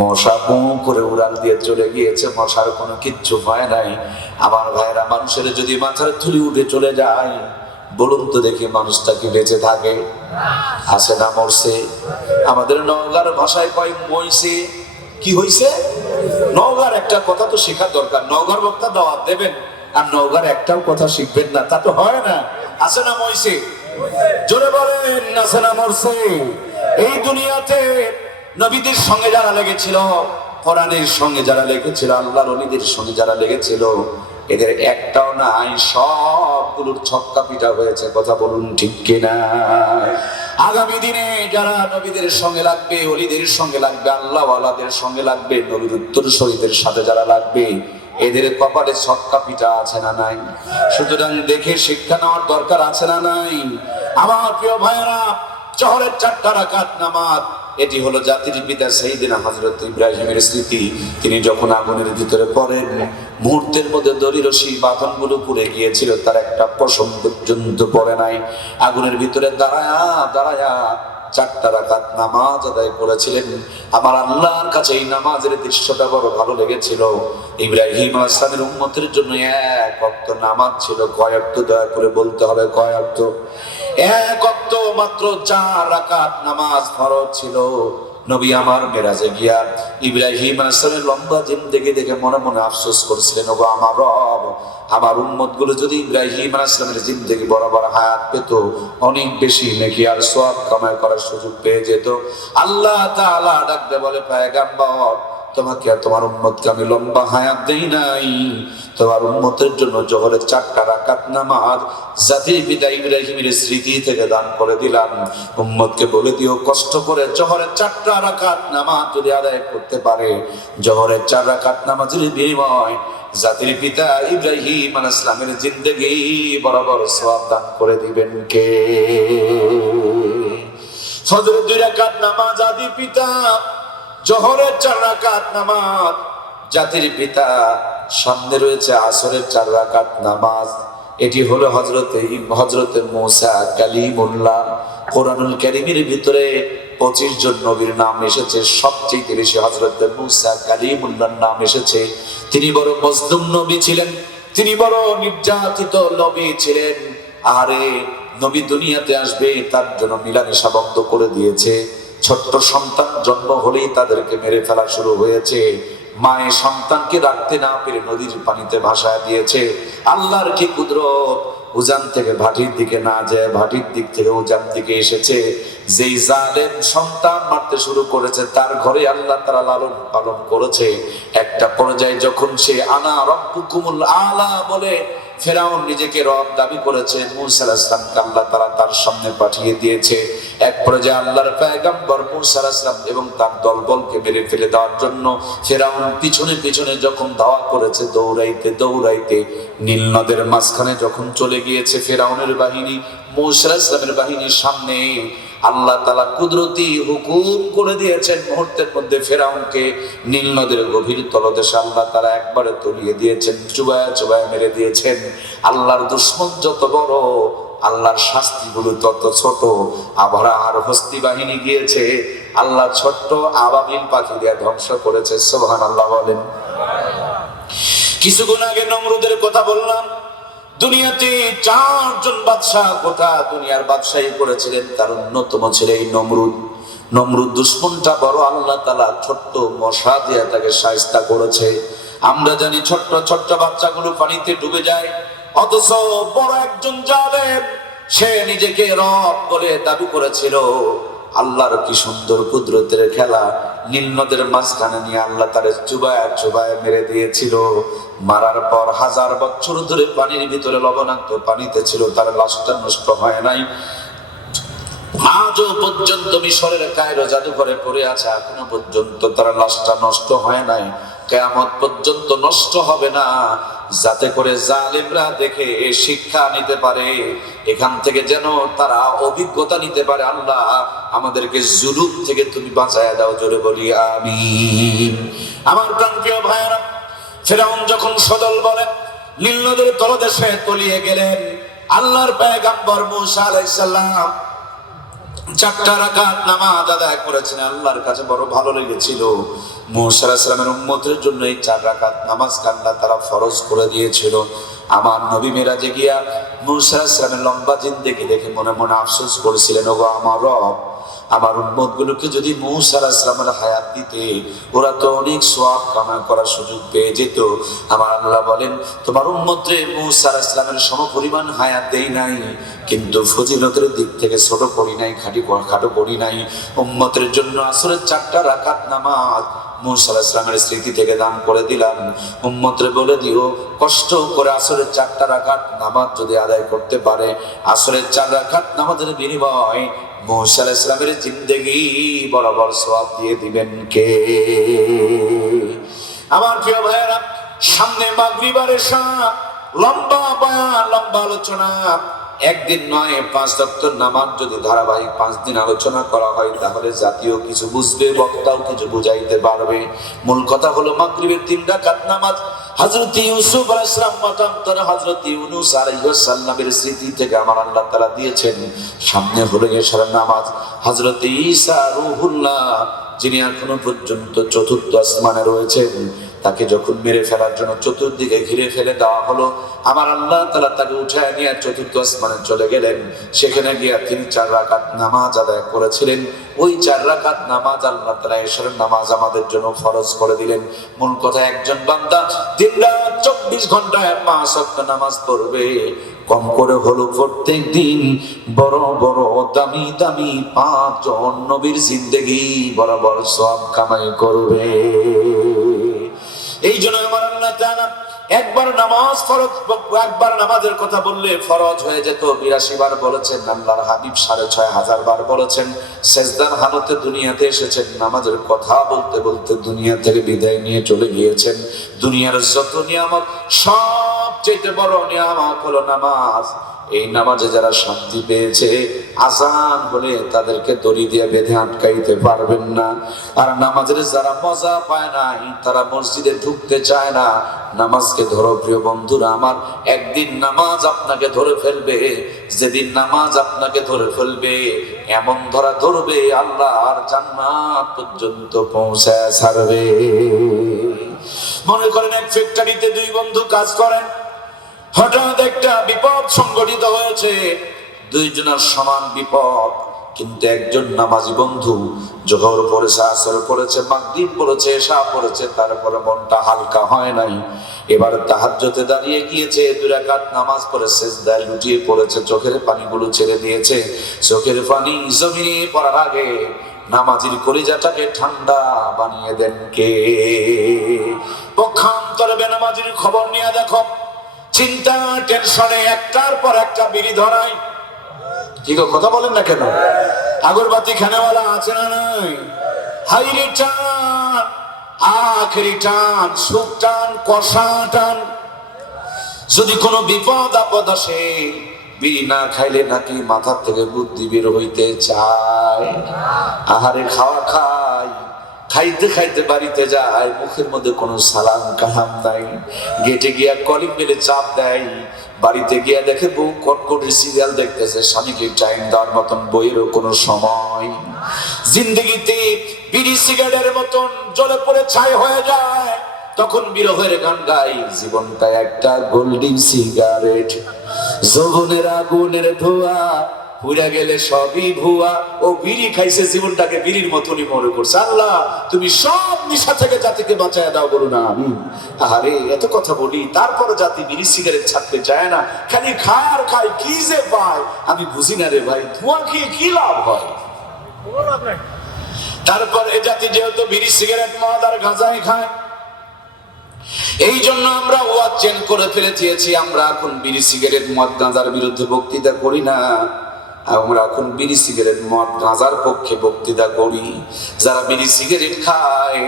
মশা বু করে উড়াল দিয়ে চলে গিয়েছে, মশার কোনো কিচ্ছু ভয় নাই। আমার ভাইরা, মানুষের যদি মাথার থুলি উঠে চলে যায়, বলুন তো দেখি মানুষটা কি বেঁচে থাকে? আছে না মরছে? আমাদের নওগাঁর ভাষায় কয় মইছে। কি হইছে? নওগাঁর একটা কথা তো শেখার দরকার। নওগাঁর বক্তা দাওয়াত দেবেন আর নওগাঁর একটাও কথা শিখবেন না, তা তো হয় না। আছে না মইছে? জোরে বলেন, আছে না মরছে? এই দুনিয়াতে নবীদের সঙ্গে যারা লেগেছিল, কোরআনের সঙ্গে যারা লেগেছিল, আল্লাহর ওলিদের সঙ্গে যারা লেগেছিল, এদের একটাও নাই, সবগুলোর ছক্কা পিটা হয়েছে। কথা বলুন ঠিক কিনা? আগামী দিনে যারা নবীদের সঙ্গে লাগবে, ওলিদের সঙ্গে লাগবে, আল্লাহ ওয়ালাদের সঙ্গে লাগবে, নবীর উত্তরসূরিদের সাথে যারা লাগবে, এদের কপালে ছক্কা পিটা আছে না নাই? সুতরাং দেখে শিক্ষা নেওয়ার দরকার আছে না নাই? আমার প্রিয় ভাইরা, জোহরের 4 রাকাত নামাজ, এটি হলো জাতির পিতা সাইয়েদনা হযরত ইব্রাহিমের স্মৃতি। তিনি যখন আগুনের ভিতরে পড়েন, মুহূর্তের মধ্যে দড়ি রশি বাঁধনগুলো পুড়ে গিয়েছিল, তার একটা পশম পর্যন্ত পড়ে নাই। আগুনের ভিতরে দাঁড়ায়া দাঁড়ায়া 4 রাকাত নামাজ আদায় করেছিলেন। আমার আল্লাহর কাছে এই নামাজের দৃশ্যটা বড় ভালো লেগেছিল। ইব্রাহিম আলাইহিস সালামের উম্মতের জন্য 1 ওয়াক্ত নামাজ ছিল। কয় ওয়াক্ত? দয়া করে বলতে হবে, কয় ওয়াক্ত? 1 ওয়াক্ত, মাত্র 4 রাকাত নামাজ ফরজ ছিল। নবী আমার মেরাজে গিয়া ইব্রাহিম আলাইহিস সালামের লম্বা জিন্দেগি দেখে মনে মনে আফসোস করছিলেন, ওগো আমার রব, আমার উম্মতগুলো যদি ইব্রাহিম আলাইহিস সালামের জিন্দেগি বরাবর হায়াত পেত, অনেক বেশি নেকি আর সওয়াব কামাই করার সুযোগ পেয়ে যেত। আল্লাহ তাআলা ডাকতে বলে, পয়গম্বর, তোমাকে আর তোমার উম্মতকে আমি লম্বা হায়াত দেই নাই, তোমার উম্মতের জন্য জোহরের 4 রাকাত নামাজ জাতির পিতা ইব্রাহিমের স্মৃতি থেকে দান করে দিলাম। উম্মতকে বলে দিও, কষ্ট করে জোহরের 4 রাকাত নামাজ যদি আদায় করতে পারে, জোহরের 4 রাকাত নামাজের বিনিময় জাতির পিতা ইব্রাহিম আলাইহিস সালামের জিন্দেগি বরাবর সওয়াব দান করে দিবেন কে? ফজরের 2 রাকাত নামাজ আদি পিতা, জোহরের 4 রাকাত নামাজ জাতির পিতা, সামনে রয়েছে আসরের 4 রাকাত নামাজ। এটি হলো হযরতে মূসা কালিমুল্লাহ। কোরআনুল কারীমের ভিতরে 25 জন নবীর নাম এসেছে, সবচেয়ে বেশি হযরতে মূসা কালিমুল্লাহর নাম এসেছে। তিনি বড় মজলুম নবী ছিলেন, তিনি বড় নির্যাতিত নবী ছিলেন। আরে নবী দুনিয়াতে আসবে, তার জন্য মিলামেশা বন্ধ করে দিয়েছে। ছোট্ট সন্তান জন্ম হলেই তাদেরকে মেরে ফেলা শুরু হয়েছে। মায়ের সন্তানকে রাখতে না পেরে নদীর পানিতে ভাসায় দিয়েছে। আল্লাহর কি কুদরত! উজান থেকে ভাটির দিকে না যায়, ভাটির দিক থেকে উজান দিকে এসেছে। যেই জালেম সন্তান মারতে শুরু করেছে, তার ঘরে আল্লাহ তাআলা লালন পালন করেছে। একটা পর্যায়ে যখন সে আনা রব্বুকুমুল আলা বলে ফেরাউন নিজেকে রব দাবি করেছে, মূসা আলাইহিস সালামকে আল্লাহ তাআলা তার সামনে পাঠিয়ে দিয়েছে। এক পর্যায়ে আল্লাহর পয়গম্বর মূসা আলাইহিস সালাম এবং তার দলবলকে মেরে ফেলে দেওয়ার জন্য ফেরাউন পিছনে পিছনে যখন ধাওয়া করেছে, দৌড়াইতে দৌড়াইতে নীল নদের মাঝখানে যখন চলে গিয়েছে ফেরাউনের বাহিনী, মূসা আলাইহিস সালামের বাহিনীর সামনে আল্লাহ তাআলা কুদরতি হুকুম করে দিয়েছেন, মুহূর্তের মধ্যে ফেরাউনকে নীল নদের গভীর তলদেশে আল্লাহ তাআলা একবারে তলিয়ে দিয়েছেন, চুবায়া চুবায়া মেরে দিয়েছেন। আল্লাহর দুশমন যত বড়, আল্লাহর শাস্তিগুলো তত ছোট। আবার আর হস্তি বাহিনী গিয়েছে, আল্লাহ ছোট্ট আবাবিল পাখি দিয়ে ধ্বংস করেছে। সুবহানাল্লাহ বলেন। কিছুক্ষণ আগে নমরুদের কথা বললাম। দুনিয়াতে 4 জন বাদশা গোটা দুনিয়ার বাদশাহী করেছিলেন, তার অন্যতম ছিল এই নমরুদ। নমরুদ দুশমনটা বড়, আল্লাহ তাআলা ছোট্ট মশা দিয়ে তাকে শায়েস্তা করেছে। আমরা জানি ছোট্ট ছোট্ট বাচ্চাগুলো পানিতে ডুবে যায়, অথচ বড় একজন জালেম, সে নিজেকে রব বলে দাবি করেছিল। আল্লাহর কি সুন্দর কুদরতের খেলা! নীল নদের মাঝখানে নিয়ে আল্লাহ তারে চুবায়া চুবায়া মেরে দিয়েছিল। মারার পর 1000 বছর ধরে পানির ভিতরে লবণাক্ত পানিতে ছিল, তার লাশটা নষ্ট হয় নাই। আজও পর্যন্ত মিশরের কায়রো জাদুঘরে পড়ে আছে, এখনো পর্যন্ত তার লাশটা নষ্ট হয় নাই। কিয়ামত পর্যন্ত নষ্ট হবে না, যাতে করে জালেমরা দেখে শিক্ষা নিতে পারে, এখান থেকে যেন তারা অভিজ্ঞতা নিতে পারে। আল্লাহ আমাদেরকে জুলুম থেকে তুমি বাঁচায়া দাও, জোরে বলি আমিন। আমার প্রাণপ্রিয় ভাইরা, ফেরাউন যখন সদল বলে নীল নদের তলদেশে তলিয়ে গেলেন, আল্লাহর পয়গম্বর মূসা আলাইহিস সালাম 4 রাকাত নামাজ আদায় করেছেন। আল্লাহর কাছে বড় ভালো লেগেছিল। মূসা আলাইহিস সালামের উম্মতের জন্য এই 4 রাকাত নামাজ আল্লাহ তাআলা ফরজ করে দিয়েছিল। আমার নবী মেরাজে গিয়া মূসা আলাইহিস সালামের লম্বা জিন্দেগি দেখে মনে মনে আফসোস করেছিলেন, ওগো আমার রব, আমার উম্মতগুলোকে যদি মূসা আলাইহিস সালামের হায়াত দিতে, ওরা তো অনেক সওয়াব কামাই করার সুযোগ পেয়ে যেত। আমার আল্লাহ বলেন, তোমার উম্মতরে মূসা আলাইহিস সালামের সমপরিমাণ হায়াত দেই নাই, কিন্তু ফজিলতের দিক থেকে ছোট করি নাই, খাটো করি নাই। উম্মতের জন্য আসরের 4 রাকাত নামাজ মুসা আলাইহিস সালামের স্মৃতি থেকে দান করে দিলাম। উম্মতরে বলে দিও, কষ্ট করে আসরের 4টা রাকাত নামাজ যদি আদায় করতে পারে, আসরের 4 রাকাত নামাজের বিনিময় মুসা আলাইহিস সালামের জিন্দেগি বরাবর সওয়াব দিয়ে দিবেন কে? আমার প্রিয় ভাইয়েরা, সামনে মাগরিব আর এশা, লম্বা বয়ান, লম্বা আলোচনা। একদিন নয়, 5 ওয়াক্ত নামাজ যদি ধারাবাহিক 5 দিন আলোচনা করা হয়, তাহলে জাতীয় কিছু বুঝবে, বক্তাও কিছু বুঝাইতে পারবে। মূল কথা হলো মাগরিবের 3 রাকাত নামাজ হযরত ইউসুফ আলাইহিস সালাম মতান্তর হযরত ইউনূস আলাইহিস সালামের স্মৃতি থেকে আমার আল্লাহ তাআলা দিয়েছেন। সামনে হলো এশার নামাজ। হযরত ঈসা রূহুল্লাহ, যিনি এখনো পর্যন্ত 4র্থ আসমানে রয়েছেন, তাকে যখন মেরে ফেলার জন্য চতুর্দিকে ঘিরে ফেলে দেওয়া হলো, আমার আল্লাহ তাআলা তাকে উঠায় নিয়ে 4র্থ আসমানে চলে গেলেন। সেখানে গিয়ে তিনি 4 রাকাত নামাজ আদায় করেছিলেন। ওই 4 রাকাত নামাজ আল্লাহ তাআলা এশার নামাজ আমাদের জন্য ফরজ করে দিলেন। মূল কথা, একজন বান্দা দিন-রাত 24 ঘন্টায় 5 ওয়াক্ত নামাজ পড়বে, কম করে হলো প্রত্যেক দিন বড় বড় দামি দামি 5 জন নবীর জিন্দেগি বরাবর সওয়াব কামাই করবে। এই জন্য আমার আল্লাহ তাআলা একবার নামাজ ফরজ, একবার নামাজের কথা বললে ফরজ হয়ে যেত 82 বার বলেছেন। আল্লাহর হাবিব 6500 বার বলেছেন। সেজদার হালতে দুনিয়াতে এসেছেন, নামাজের কথা বলতে বলতে দুনিয়া থেকে বিদায় নিয়ে চলে গিয়েছেন। দুনিয়ার যত নিয়ামত, সবচেয়ে বড় নিয়ামত হলো নামাজ। এই নামাজে যারা শান্তি পেয়েছে, আযান হলে তাদেরকে দড়ি দিয়ে বেঁধে আটকাইতে পারবেন না। আর নামাজের যারা মজা পায় নাই, তারা মসজিদে ঢুকতে চায় না। নামাজকে ধরো প্রিয় বন্ধুরা আমার, একদিন নামাজ আপনাকে ধরে ফেলবে। যেদিন নামাজ আপনাকে ধরে ফেলবে, এমন ধরা ধরবে আল্লাহর জান্নাত পর্যন্ত পৌঁছায় ছাড়বে। মনে করেন এক ফ্যাক্টরিতে 2 বন্ধু কাজ করেন, হঠাৎ একটা বিপদ সংঘটিত হয়েছে। 2 জনের সমান বিপদ, কিন্তু একজন নামাজি বন্ধু জোহর পড়েছে, আসর পড়েছে, মাগরিব পড়েছে, এশা পড়েছে, তারপরে মনটা হালকা হয় নাই। এবার তাহাজ্জুদে দাঁড়িয়ে গিয়েছে, 2 রাকাত নামাজ পড়ে সিজদায় লুটিয়ে পড়েছে, চোখের পানিগুলো ছেড়ে দিয়েছে। চোখের পানি জমিনে পড়ার আগে নামাজির কলিজাটাকে ঠান্ডা বানিয়ে দেন কে? পক্ষান্তরে বেনামাজির খবর নিয়ে দেখো, চিন্তা টেনশনে একটার পর একটা বিড়ি ধরায়। কি গো, কথা বলেন না কেন? আগরবাতি খানেওয়ালা আছে না নাই? হাইরে টান, আখেরি টান, সুখ টান, কষা টান। যদি কোনো বিপদ আপদ আসে, বিড়ি না খাইলে নাকি মাথার থেকে বুদ্ধি বের হইতে চায়। আহারে খাওয়া খাই, খাইতে খাইতে বাড়িতে যায়, মুখের মধ্যে কোনো সালাম কালাম নাই। গেটে গিয়া কলিং বেলে চাপ দেয়, বাড়িতে গিয়া দেখে বউ কটকটি সিরিয়াল দেখতেছে, স্বামীকে টাইম দেওয়ার মতন বইয়েরও কোনো সময়। জিন্দগিতে বিড়ি সিগারেটের মতন জ্বলে পড়ে ছাই হয়ে যায়। তখন বিরহের গান গাই, জীবনটা একটা গোল্ডেন সিগারেট, যৌবনের আগুনের ধোয়া, পুড়ে গেলে সবই ভুয়া। ও বিড়ি খাইছে, জীবনটাকে বিড়ির মতনই মনে করছে। আল্লাহ, তুমি সব নিশা থেকে জাতিকে বাঁচায় দাও, বলো না আমি। আরে এত কথা বলি, তারপরে জাতি বিড়ি সিগারেট ছাড়তে চায় না, খালি খায় আর খায়। কি যে পায় আমি বুঝি না রে ভাই, ধোঁয়া খেয়ে কি লাভ হয়? তারপর এ জাতি যেহেতু বিড়ি সিগারেট মদ আর গাঁজাই খায়, এই জন্য আমরা ওয়াজ চেঞ্জ করে ফেলে দিয়েছি। আমরা এখন বিড়ি সিগারেট মদ গাঁজার বিরুদ্ধে বক্তৃতা করি না, আমরা এখন বিড়ি সিগারেট মদ গাঁজার পক্ষে বক্তৃতা করি। যারা বিড়ি সিগারেট খায়,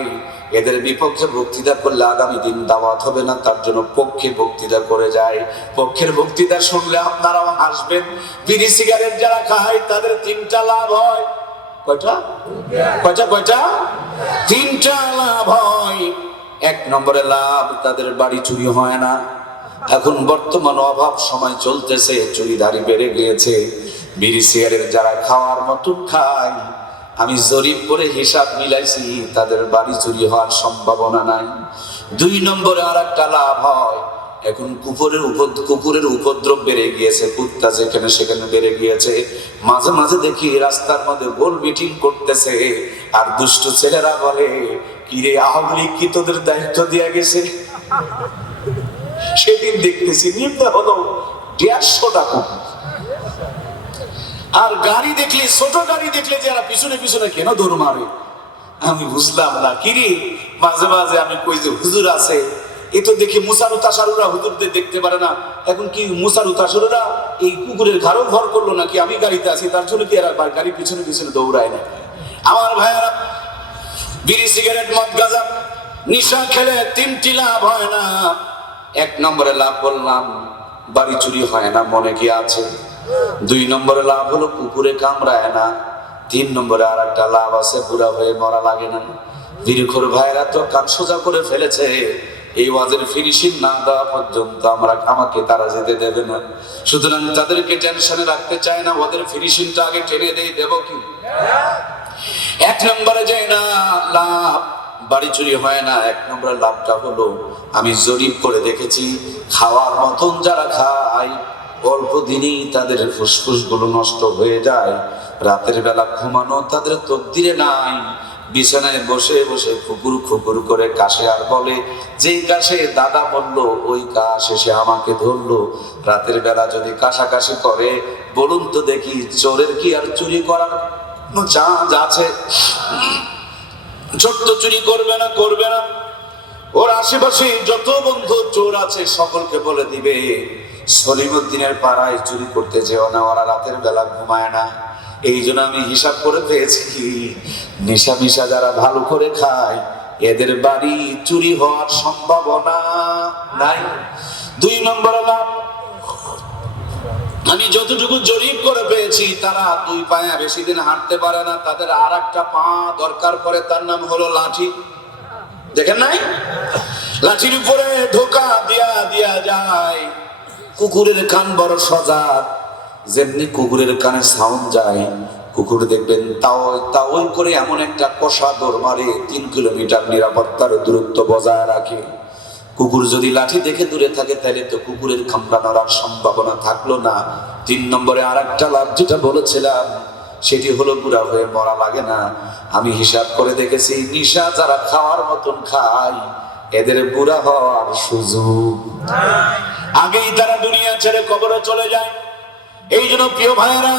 এদের বিপক্ষে বক্তৃতা করলে আগামী দিন দাওয়াত হবে না, তার জন্য পক্ষে বক্তৃতা করে যায়। পক্ষের বক্তৃতা শুনলে আপনারাও হাসবেন। বিড়ি সিগারেট যারা খায়, তাদের 3টা লাভ হয়। কয়টা? 3টা লাভ হয়। 1 নম্বরে লাভ, তাদের বাড়ি চুরি হয় না। এখন বর্তমান অভাব সময় চলতেছে, চুরিদারি বেড়ে গিয়েছে। বিড়ি সিগারেট যারা খাওয়ার মতন খায়, আমি জরিপ করে হিসাব মিলাইছি, তাদের বাড়ি চুরি হওয়ার সম্ভাবনা নাই। 2 নম্বরে আর একটা লাভ হয়, এখন কুকুরের উপদ্রব বেড়ে গিয়েছে, কুত্তা যেখানে সেখানে বেড়ে গিয়েছে। মাঝে মাঝে দেখি রাস্তার মধ্যে গোল মিটিং করতেছে, আর দুষ্ট ছেলেরা বলে, কিরে আওয়ামী লীগ কি তোদের দায়িত্ব দিয়ে গেছে? সেদিন দেখতেছি নিম্ন হলো 150 টাকা। আর গাড়ি দেখলে, ছোট গাড়ি দেখলে যারা পিছনে পিছনে কেন দৌড় মারে, আমি বুঝলাম না কিরে, মাঝে মাঝে আমি কই যে হুজুর আছে, এ তো দেখি মুসারু তাসারুরা হুজুরদের দেখতে পারে না, এখন কি মুসারু তাসারুরা এই কুকুরের ঘাড়ও ভর করলো নাকি? আমি গাড়িতে আছি তার জন্য কি এরা গাড়ির পিছনে পিছনে দৌড়ায় না? আমার ভাইয়ারা, বিড়ি সিগারেট মদ গাঁজা নিশা খেলে তিনটি লাভ হয় না। এক নম্বরে লাভ বললাম, বাড়ি চুরি হয় না, মনে কি আছে? 2 নম্বরে লাভ হলো কুকুরে কামড়ায় না। 3 নম্বরে আর একটা লাভ আছে, বুড়া হয়ে মরা লাগে না। বিড়িখোর ভাইরা তো কান সোজা করে ফেলেছে, এই ওয়াজের ফিনিশিং না দেওয়া পর্যন্ত আমাকে তারা যেতে দেবে না। সুতরাং তাদেরকে টেনশনে রাখতে চায় না, ওদের ফিনিশিংটা আগে টেনে দেব কি? 1 নম্বরে যে না লাভ, বাড়ি চুরি হয় না। 1 নম্বরের লাভটা হলো, আমি জরিপ করে দেখেছি, খাওয়ার মতন যারা খায় অল্প দিনেই তাদের ফুসফুস গুলো নষ্ট হয়ে যায়। রাতের বেলা ঘুমানো তাদের তকদিরে নাই। বিছানায় বসে বসে খুকুর খুকুর করে কাশে, আর বলে যেই কাশে দাদা বললো ওই কাশ এসে আমাকে ধরলো। রাতের বেলা যদি কাশাকাশি করে, বলুন তো দেখি, চোরের কি আর চুরি করার চাঁদ আছে? ছোট্ট চুরি করবে না, করবে না। ওর আশেপাশে যত বন্ধু চোর আছে সকলকে বলে দিবে, সলিমুদ্দিনের পাড়ায় চুরি করতে যেও না, ওরা রাতের বেলা ঘুমায় না। এই জন্য আমি হিসাব করে পেয়েছি, নেশা মিশা যারা ভালো করে খায় এদের বাড়ি চুরি হওয়ার সম্ভাবনা নাই। 2 নম্বর লাভ, আমি যতটুকু জরিপ করে পেয়েছি, তারা 2 পায়ে বেশি দিন হাঁটতে পারে না, তাদের আর একটা পা দরকার পড়ে, তার নাম হলো লাঠি। দেখেন নাই? লাঠির উপরে ধোকা দিয়া দিয়া যায়। কুকুরের কান বড় সজাগ, যেমনি কুকুরের কানে সাউন্ড যায়, কুকুর দেখবেন তাও করে এমন একটা কষা দৌড় মারে, 3 কিলোমিটার নিরাপত্তার দূরত্ব বজায় রাখে। কুকুর যদি লাঠি দেখে দূরে থাকে, তাহলে তো কুকুরের কামড়ানোর আর সম্ভাবনা থাকলো না। 3 নম্বরে আর একটা লাভ যেটা বলেছিলাম, সেটি হলো বুড়া হয়ে মরা লাগে না। আমি হিসাব করে দেখেছি, নিশা যারা খাওয়ার মতন খায় এদের বুড়া হওয়ার সুযোগ আগেই, তারা দুনিয়া ছেড়ে কবরে চলে যায়। এই জন্য প্রিয় ভাইয়েরা,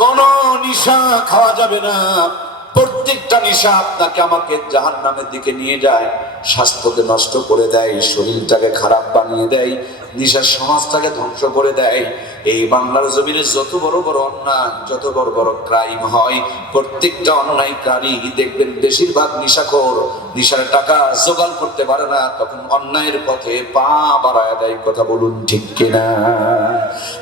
কোন নিশা খাওয়া যাবে না। প্রত্যেকটা নিশা আপনাকে আমাকে জাহান্নামের দিকে নিয়ে যায়, স্বাস্থ্যকে নষ্ট করে দেয়, শরীরটাকে খারাপ বানিয়ে দেয়, নিশার সমাজটাকে ধ্বংস করে দেয়। এই বাংলার জমিনে যত বড় বড় অন্যায়, যত বড় বড় ক্রাইম হয়, প্রত্যেকটা অন্যায়কারী দেখবেন বেশিরভাগ নিশাখোর। নিশার টাকা জোগাড় করতে পারে না, তখন অন্যায়ের পথে পা বাড়ায় দেয়। কথা বলুন ঠিক কিনা?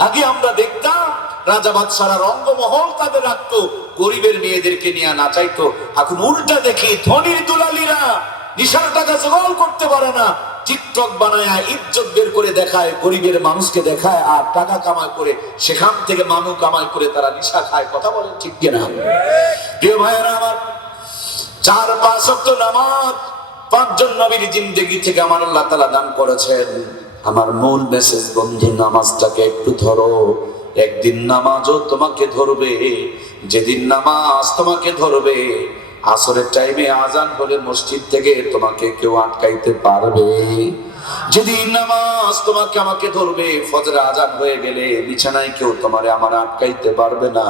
আগে আমরা দেখতাম রাজা বাদশারা রঙ্গমহল তাদের রাখতো, গরিবের মেয়েদেরকে নিয়ে নাচাইতো। এখন উল্টা দেখি ধনীর দুলালিরা নিশার টাকা জোগাড় করতে পারে না, টিকটক বানায় ইজ্জত বের করে দেখায়, গরিবের মানুষকে দেখায়, আর টাকা কামাই করে সেখান থেকে মামু কামাই করে তারা নিশা খায়। কথা বলেন ঠিক কিনা? প্রিয় ভাইয়েরা আমার, 4-5 ওয়াক্ত নামাজ 5 জন নবীর জিন্দেগি থেকে আমার আল্লাহ তাআলা দান করেছেন। আমার মূল মেসেজ, বন্ধু নামাজটাকে একটু ধরো। একদিন নামাজও তোমাকে ধরবে, যেদিন নামাজ তোমাকে ধরবে, আসরের টাইমে আজান হলে মসজিদ থেকে তোমাকে কেউ আটকাইতে পারবে? যেদিন নামাজ তোমাকে আমাকে ধরবে, ফজরে আজান হয়ে গেলে বিছানায় কেউ তোমারে আমার আটকাইতে পারবে না।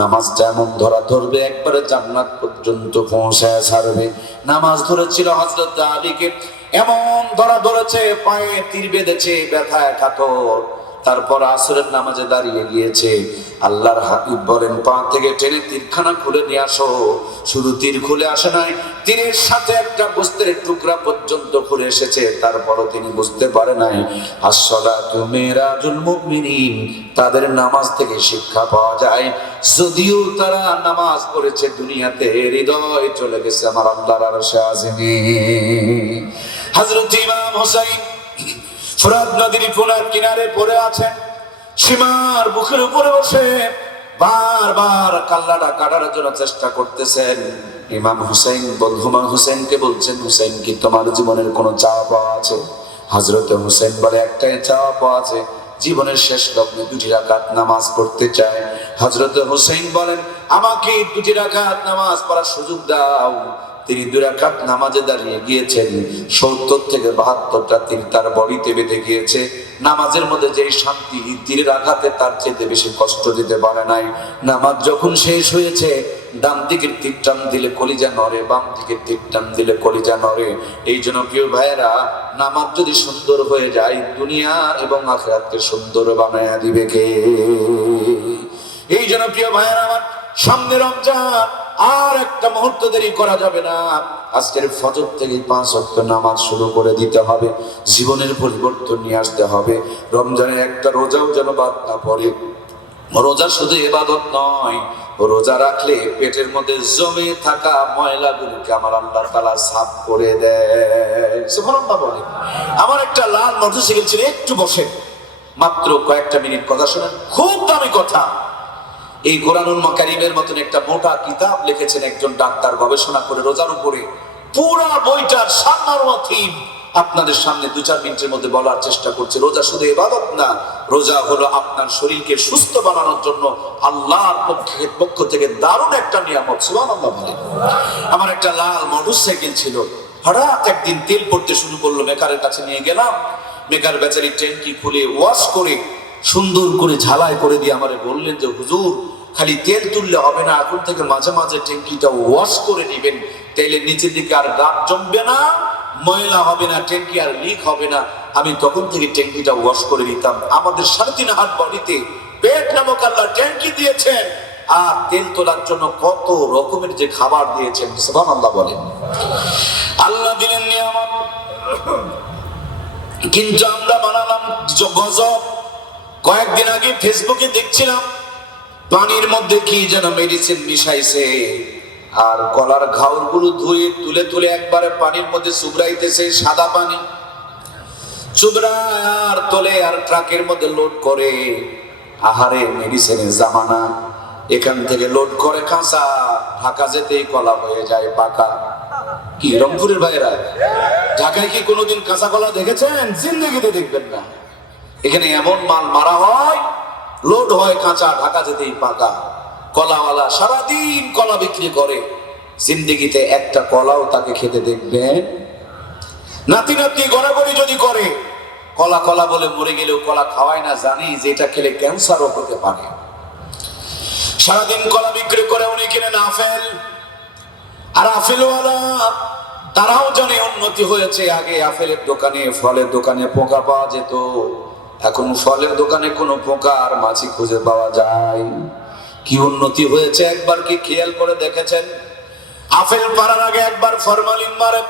নামাজটা এমন ধরা ধরবে, একবারে জান্নাত পর্যন্ত পৌঁছায় ছাড়বে। নামাজ ধরেছিল হযরত আলীকে, এমন ধরা ধরেছে, পায়ে তীর বেঁধেছে, ব্যথায় কাতর। তারপর আসরের নামাজে দাঁড়িয়ে গিয়েছে। আল্লাহর হাবিব বলেন, পা থেকে টেনে তীরখানা খুলে নিয়ে আসো। শুধু তীর খুলে আসে নাই, তীরের সাথে একটা বস্ত্রের টুকরা পর্যন্ত খুলে এসেছে। তারপরও তিনি বুঝতে পারে নাই। আসসালাতু মিরাজুল মুমিনিন, তাদের নামাজ থেকে শিক্ষা পাওয়া যায়। যদিও তারা নামাজ পড়েছে দুনিয়াতে, হৃদয় চলে গেছে আমার আল্লাহর আরশে আজিমে। হযরত ইমাম হুসাইন ফোরাত নদীর কিনারে পড়ে আছেন, সীমার বুকের উপরে বসে বারবার কাল্লাটা কাটার জন্য চেষ্টা করতেছেন। ইমাম হুসাইন হুসাইনকে বলছেন, হুসাইন কি তোমার জীবনের কোনো চাওয়া পাওয়া আছে? হযরত হুসাইন বলে, একটাই চাওয়া পাওয়া আছে, জীবনের শেষ লগ্নে 2 রাকাত নামাজ পড়তে চায়। হযরত হুসাইন বলেন, আমাকে 2 রাকাত নামাজ পড়ার সুযোগ দাও। তিনি 2 রাকাত নামাজে দাঁড়িয়ে গিয়েছেন। 70 থেকে 72টা তীর তার বডিতে বেঁধে গিয়েছে। নামাজের মধ্যে যে শান্তি, তীরের আঘাতে তার চেয়ে বেশি কষ্ট দিতে পারে নাই। নামাজ যখন শেষ হয়েছে, ডান দিকের তীর টান দিলে কলিজা নড়ে, বাম দিকের তীর টান দিলে কলিজা নড়ে। এই জন্য প্রিয় ভাইয়েরা, নামাজ যদি সুন্দর হয়ে যায়, দুনিয়া এবং আখিরাতকে সুন্দর বানায় দিবে কে? এই জন্য প্রিয় ভাইয়েরা আমার, সামনে রমজান, আর একটা মুহূর্ত দেরি করা যাবে না। আজকের ফজর থেকে 5 ওয়াক্ত নামাজ শুরু করে দিতে হবে। জীবনের পরিবর্তন নিয়ে আসতে হবে। রমজানের একটা রোজাও যেন বাদ না পড়ে। রোজা শুধু ইবাদত নয়, রোজা রাখলে পেটের মধ্যে জমে থাকা ময়লাগুলোকে আমার আল্লাহ তাআলা সাফ করে দেয়। সুবহানাল্লাহ বলে। আমার একটা লাল মোটরসাইকেল ছিল, একটু বসে মাত্র কয়েকটা মিনিট কথা শুনেন, খুব দামি কথা। এই কোরআনুল কারীমের মতন একটা মোটা কিতাব লিখেছেন একজন ডাক্তার, গবেষণা করে রোজার উপরে। পুরা বইটার সারমর্ম থিম আপনাদের সামনে 2-4 মিনিটের মধ্যে বলার চেষ্টা করছে। রোজা শুধু ইবাদত না, রোজা হলো আপনার শরীরকে সুস্থ বানানোর জন্য আল্লাহর পক্ষ থেকে দারুণ একটা নিয়ামত। সুবহানাল্লাহ বলে। আমার একটা লাল মোটরসাইকেল ছিল, হঠাৎ একদিন তেল পড়তে শুরু করলো। মেকারের কাছে নিয়ে গেলাম। মেকার বেচারি ট্যাঙ্কি খুলে ওয়াশ করে সুন্দর করে ঝালাই করে দিয়ে আমারে বললেন যে, হুজুর, খালি তেল তুললে হবে না, এখন থেকে মাঝে মাঝে ট্যাঙ্কিটা ওয়াশ করে নেবেন। তেলের নিচের দিকে আর গাছ জমবে না, ময়লা হবে না, ট্যাঙ্কি আর লিক হবে না। আমি তখন থেকে ট্যাঙ্কিটা ওয়াশ করে দিতাম। আমাদের 3.5 হাত বডিতে পেট নামক আল্লাহ ট্যাঙ্কি দিয়েছেন, আর তেল তোলার জন্য কত রকমের যে খাবার দিয়েছেন। সুবহানাল্লাহ বলেন। আল্লাহ দিলেন নিয়ামত, কিন্তু আমরা বানালাম গজব। কয়েকদিন আগে ফেসবুকে দেখছিলাম, পানির মধ্যে কি যেন মেডিসিন মিশাইছে, আর কলার ঘাউর গুলো ধুয়ে তুলে তুলে একবারে পানির মধ্যে চুবড়াইতেছে। সাদা পানি চুবড়ায় আর তোলে, আর ট্রাকের মধ্যে লোড করে। আহারে, মেডিসিনের জামানা। এখান থেকে লোড করে কাঁচা, ঢাকা যেতেই কলা হয়ে যায় পাকা। কি রংপুরের ভাইরা, ঢাকায় কি কোনোদিন কাঁচা কলা দেখেছেন? জিন্দেগিতে দেখবেন না। এখানে এমন মাল মারা হয়, লোড হয় কাঁচা, ঢাকা যেতেই পাকা। কলাওয়ালা সারাদিন কলা বিক্রি করে, জিন্দেগিতে একটা কলাও তাকে খেতে দেখবেন। নাতি নাতি গড়াগড়ি যদি করে, কলা কলা বলে মরে গেলেও কলা খাওয়ায় না, জানি যে এটা খেলে ক্যান্সারও হতে পারে। সারাদিন কলা বিক্রি করে উনি কিনেন আপেল, আর আপেলওয়ালা তারাও জানে উন্নতি হয়েছে। আগে আপেলের দোকানে, ফলের দোকানে পোকা পাওয়া যেত, এখন ফলের দোকানে কোনো পোকা আর মাছি খুঁজে পাওয়া যায়। কি উন্নতি হয়েছে একবার কি খেয়াল করে দেখেছেন? আপেল পাড়ার আগে একবার ফরমালিন মারে,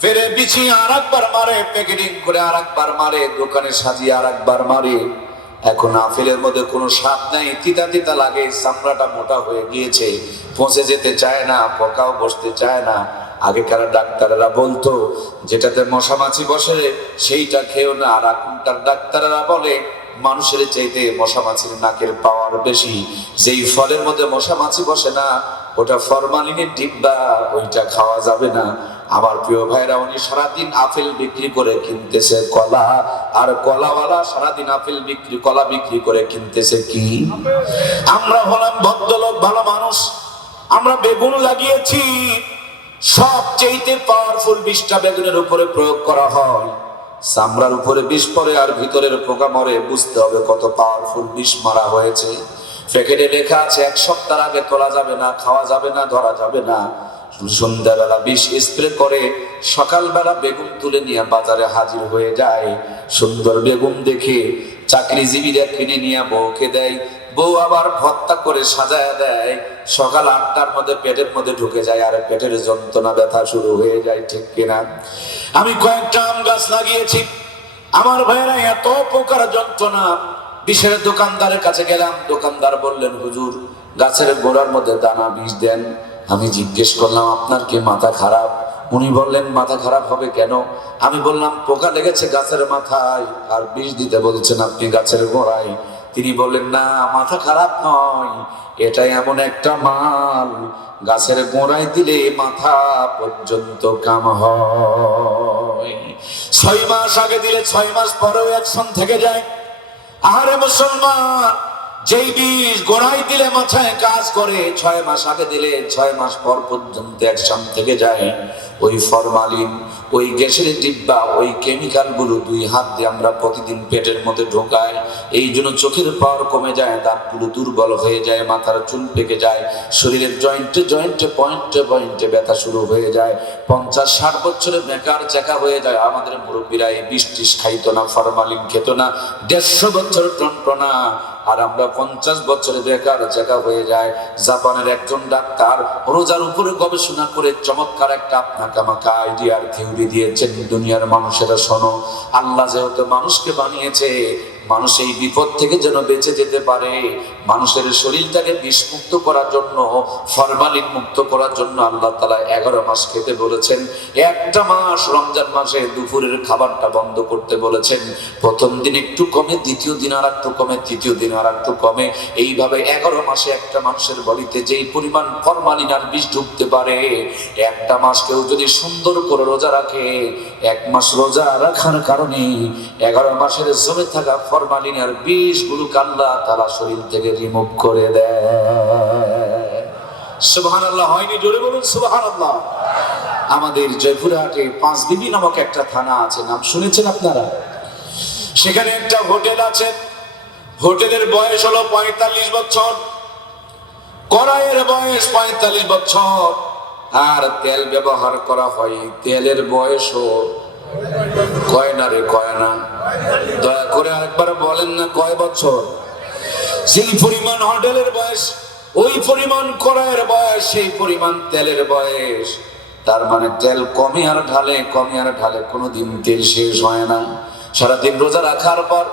ফেরে বিছিয়ে আর একবার মারে, প্যাকেটিং করে আর একবার মারে, দোকানে সাজিয়ে আর একবার মারে। এখন আপেলের মধ্যে কোনো স্বাদ নাই, তিতা তিতা লাগে, চামড়াটা মোটা হয়ে গিয়েছে, পচে যেতে চায় না, পোকাও বসতে চায় না। আগেকার ডাক্তাররা বলতো যেটাতে মশা মাছি বসে সেইটা খেও না, আর এখনকার ডাক্তাররা বলে মানুষের চাইতে মশা মাছির নাকের পাওয়ার বেশি, যেই ফলের মধ্যে মশা মাছি বসে না ওটা ফরমালিনের ডিব্বা, ওইটা খাওয়া যাবে না। আমার প্রিয় ভাইরা, উনি সারাদিন আপেল বিক্রি করে কিনতেছে কলা, আর কলাওয়ালা সারাদিন আপেল বিক্রি, কলা বিক্রি করে কিনতেছে কি? আমরা হলাম ভদ্রলোক, ভালো মানুষ, আমরা বেগুন লাগিয়েছি, সবচেয়ে পাওয়ারফুল বিষটা বেগুনের উপরে প্রয়োগ করা হয়। চামড়ার উপরে বিষ পড়ে আর ভিতরের পোকা মরে, বুঝতে হবে কত পাওয়ারফুল বিষ মারা হয়েছে। প্যাকেটে লেখা আছে 1 সপ্তাহ আগে তোলা যাবে না, খাওয়া যাবে না, ধরা যাবে না। সন্ধ্যাবেলা বিষ স্প্রে করে, সকালবেলা বেগুন তুলে নিয়ে বাজারে হাজির হয়ে যায়। সুন্দর বেগুন দেখে চাকরিজীবীরা কিনে নিয়ে বউকে দেয়, বউ আবার ভর্তা করে সাজায় দেয়। সকাল 8টার মধ্যে পেটের মধ্যে ঢুকে যায়, আর পেটের যন্ত্রণা ব্যথা শুরু হয়ে যায়, ঠিক কিনা? আমি কয়েকটা আম গাছ লাগিয়েছি, আমার ভাইয়েরা এত পোকার যন্ত্রণা। বিষের দোকানদারের কাছে গেলাম, দোকানদার বললেন, হুজুর, গাছের গোড়ার মধ্যে দানা বিষ দেন। আমি জিজ্ঞেস করলাম, আপনার কি মাথা খারাপ? উনি বললেন, মাথা খারাপ হবে কেন? আমি বললাম, পোকা লেগেছে গাছের মাথায়, আর বিষ দিতে বলছেন আপনি গাছের গোড়ায়। তিনি বললেন, না, মাথা খারাপ নয়, এটা এমন একটা মাল, গাছের গোড়ায় দিলে মাথা পর্যন্ত কাম হয়। 6 মাস আগে দিলে 6 মাস পরেও অ্যাকশন থেকে যায়। আরে মুসলমান, যেই বীজ গোড়ায় দিলে মাথায় কাজ করে, 6 মাস আগে দিলে 6 মাস পর পর্যন্ত অ্যাকশন থেকে যায়। ওই ফরমালিন, ওই গ্যাসের ডিব্বা, ওই কেমিক্যাল গুলো 2 হাত দিয়ে আমরা প্রতিদিন পেটের মধ্যে ঢোকাই। এই জন্য চোখের পাওয়ার কমে যায়, দাঁতগুলো দুর্বল হয়ে যায়, মাথার চুল পেকে যায়, শরীরের জয়েন্টে জয়েন্টে পয়েন্টে পয়েন্টে ব্যথা শুরু হয়ে যায়। 50-60 বছরে বেকার চেকা হয়ে যায়। আমাদের মুরব্বীরা এই বিষ খাইতো না, ফরমালিন খেত না, 150 বছর টনটনা, আর আমরা 50 বছরে বেকার চেকা হয়ে যায়। জাপানের একজন ডাক্তার রোজার উপরে গবেষণা করে চমৎকার একটা আপনাকে আমাকে আইডিয়ার থিওরি দিয়েছেন। দুনিয়ার মানুষেরা শোনো, আল্লাহ যেহেতু মানুষকে বানিয়েছে, মানুষ এই বিপদ থেকে যেন বেঁচে যেতে পারে, মানুষের শরীরটাকে বিষমুক্ত করার জন্য, ফরমালিন মুক্ত করার জন্য আল্লাহ তাআলা 11 মাস খেতে বলেছেন। একটা মাস রমজান মাসে দুপুরের খাবারটা বন্ধ করতে বলেছেন। প্রথম দিন একটু কমে, দ্বিতীয় দিন আর একটু কমে, তৃতীয় দিন আর একটু কমে। এইভাবে 11 মাসে একটা মানুষের বডিতে যেই পরিমাণ ফরমালিন আর বিষ ঢুকতে পারে, একটা মাস কেউ যদি সুন্দর করে রোজা রাখে, 1 মাস রোজা রাখার কারণে 11 মাসের জমে থাকা ফরমালিন আর বিষ গুলোকে আল্লাহ তাআলা শরীর থেকে রিমুভ করে দেয়। সুবহানাল্লাহ। হয়নি? জোরে বলুন সুবহানাল্লাহ। আমাদের জয়পুরহাটে 5 বিবি নামক একটা থানা আছে, নাম শুনেছেন আপনারা? সেখানে একটা হোটেল আছে। হোটেলের বয়স হলো 45 বছর, কড়াইয়ের বয়স 45 বছর, আর তেল ব্যবহার করা হয়, তেলের বয়সও কয় না রে, কয় না? দয়া করে আরেকবার বলেন না, কয় বছর? সেই পরিমাণ হোটেলের বয়স, ওই পরিমাণ কড়াইয়ের বয়স, সেই পরিমাণ তেলের বয়স। তার মানে তেল কমে আর ঢালে, কমে আর ঢালে, কোনোদিন তেল শেষ হয় না। সারাদিন রোজা রাখার পর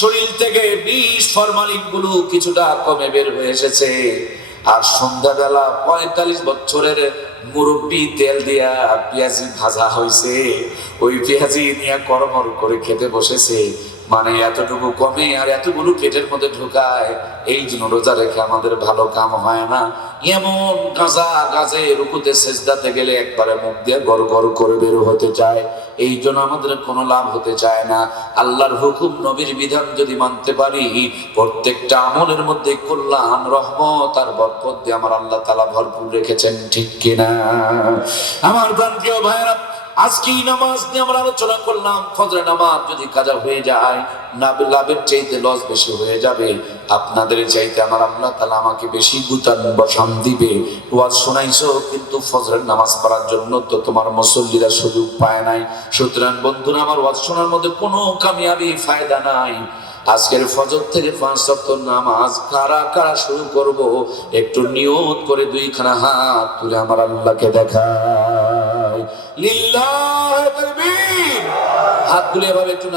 শরীর থেকে বিষ ফরমালিন গুলো কিছুটা কমে বের হয়ে এসেছে। আর সন্ধ্যাবেলা 45 বছরের মুরব্বি তেল দিয়া পেঁয়াজি ভাজা হয়েছে, ওই পেঁয়াজি নিয়ে করমর করে খেতে বসেছে। মানে এতটুকু কমে আর এতগুলো পেটের মধ্যে ঢুকায়। এই জন্য রোজা রেখে আমাদের ভালো কাম হয় না। এমন গাজে রুকুতে সেজদাতে গেলে একবারে মুখ দিয়ে গড় গড় করে বের হতে চায়। এই জন্য আমাদের কোনো লাভ হতে চায় না। আল্লাহর হুকুম, নবীর বিধান যদি মানতে পারি, প্রত্যেকটা আমলের মধ্যে কল্যাণ, রহমত আর বরকত দিয়ে আমার আল্লাহ তাআলা ভরপুর রেখেছেন। ঠিক কিনা? আমার প্রিয় ভাইরা, আজকে নামাজ নিয়ে আমরা আলোচনা করলাম। ফজরের নামাজ যদি কাজা হয়ে যায়, লাভের চাইতে লস বেশি হয়ে যাবে। আপনাদের চাইতে আমার আল্লাহ তাআলা আমাকে বেশি গুতান বসান দিবে। ওয়াজ শোনাইছো, কিন্তু ফজরের নামাজ পড়ার জন্য তো তোমার মুসল্লিরা সুযোগ পায় নাই। সুতরাং বন্ধুরা, আমার ওয়াজ শোনার মধ্যে কোনো কামিয়াবি ফায়দা নাই। আজকের ফজর থেকে 5 ওয়াক্ত নামাজ কারা কারা শুরু করব, একটু নিয়ত করে 2খানা হাত তুলে আমার আল্লাহকে দেখাই। লিল্লাহি তাকবীর। হাত তুলে এভাবে একটু